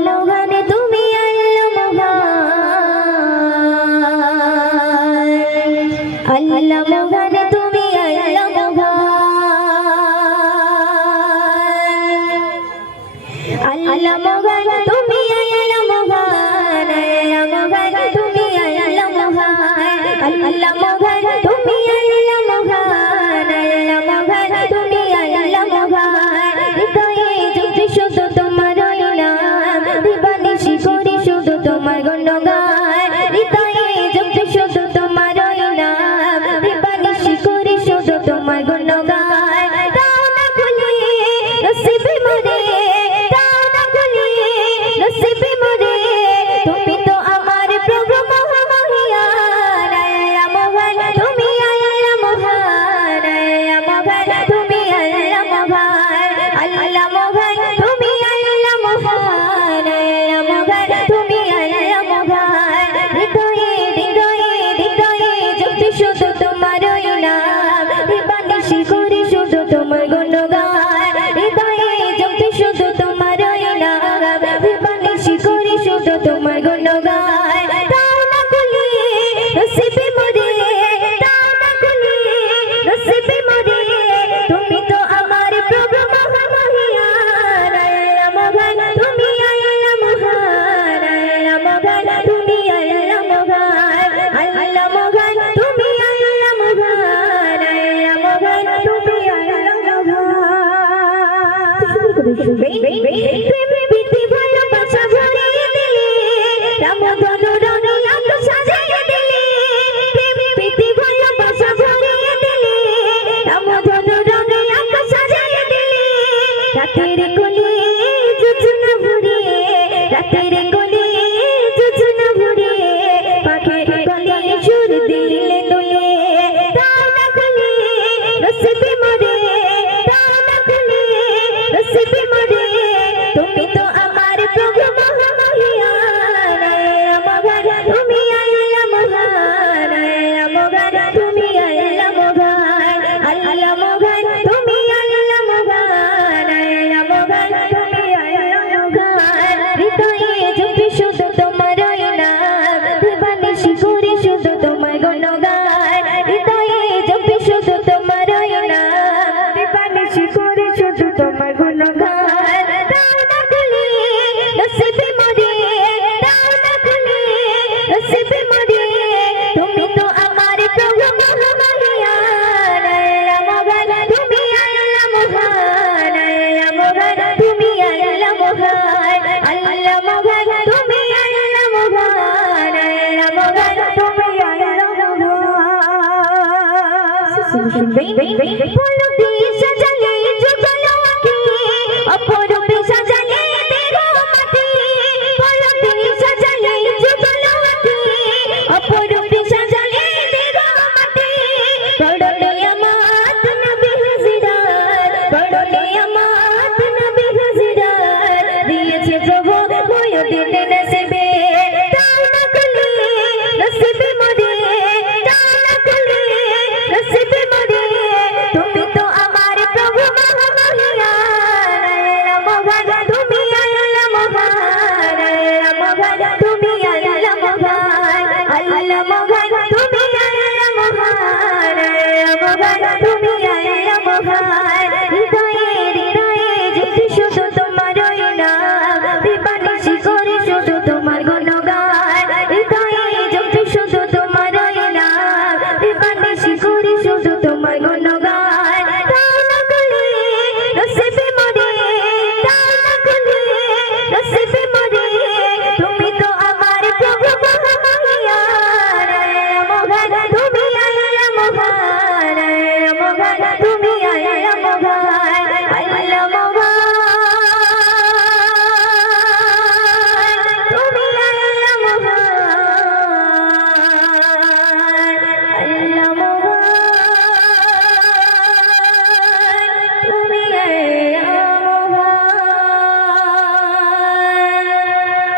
মোহন তুমি আল্লাহ মোহন আল্লাহ মোহন তুমি আল্লাহ মোহন আল্লাহ মোহন তুমি আল্লাহ মোহন আল্লাহ মোহন তুমি আল্লাহ মোহন আল্লাহ মোহন তুমি আল্লাহ মোহন আল্লাহ মোহন তুমি আল্লাহ মোহন হৃদয়ে জুটি শুধু তোমার নাম দিবানিশি করি শুধু তোমার গুণগান হৃদয়ে জুটি শুধু তোমার নাম দিবানিশি করি শুধু তোমার গুণগান দাও না খুলে নসিবে মোরে দাও না খুলে নসিবে মোরে তুমি তো আমার প্রভু মহামহিয়ান আল্লাহ মোহন তুমি আল্লাহ মোহন আল্লাহ মোহন তুমি আল্লাহ মোহন আল্লাহ মোহন তুমি আল্লাহ মোহন আল্লাহ মোহন তুমি আল্লাহ মোহন হৃদয়ে হৃদয়ে হৃদয়ে জপি শুধু তোমার নাম দিবানিশি করি শুধু তোমার গুণগান হৃদয়ে জপি শুধু তোমার নাম দিবানিশি করি শুধু তোমার গুণগান দাও না খুলে নসিবে মোরে দাও না খুলে নসিবে মোরে তুমি তো আমার প্রভু মহামহিয়ান আল্লাহ মোহন তুমি আল্লাহ মোহন আল্লাহ মোহন তুমি আল্লাহ মোহন আল্লাহ মোহন তুমি আল্লাহ মোহন আল্লাহ মোহন তুমি আল্লাহ মোহন প্রেম প্রীতি ভালোবাসা ভরিয়ে দিলে রামধনু রঙে আলো সাজিয়ে দিলে প্রেম প্রীতি ভালোবাসা ভরিয়ে দিলে রামধনু রঙে আলো সাজিয়ে দিলে রাতের কোলে জোছনা ভরিয়ে রাতের কোলে জোছনা ভরিয়ে পাখির কোলে সুর দিলে দুলে দাও না খুলে নসিবে মোরে দাও না খুলে নসিবে মোরে তুমি তো আমার প্রভু মহামহিয়ান আল্লাহ মোহন তুমি আল্লাহ মোহন আল্লাহ মোহন তুমি আল্লাহ মোহন আল্লাহ মোহন তুমি আল্লাহ মোহন আল্লাহ মোহন তুমি আল্লাহ মোহন হৃদয়ে জপি শুধু তোমার নাম দিবানিশি করি শুধু তোমার গুণগান হৃদয়ে জপি শুধু তোমার নাম দিবানিশি করি শুধু তোমার গুণগান দাও না খুলে নসিবে মোরে দাও না খুলে নসিবে মোরে তুমি তো আমার প্রভু মহামহিয়ান আল্লাহ মোহন তুমি আল্লাহ মোহন আল্লাহ মোহন তুমি আল্লাহ মোহন আল্লাহ মোহন তুমি আল্লাহ মোহন আল্লাহ মোহন তুমি আল্লাহ মোহন বলো দিয়ে সাজালে যুগলো আঁকি অপরূপে সাজালে দেহ মাটি বলো দিয়ে সাজালে যুগলো আঁকি অপরূপে সাজালে দেহ মাটি পড়লে আমাত নবী হাজিরাত পড়লে আমাত নবী হাজিরাত দিয়েছে প্রভু ময়ূর দিনে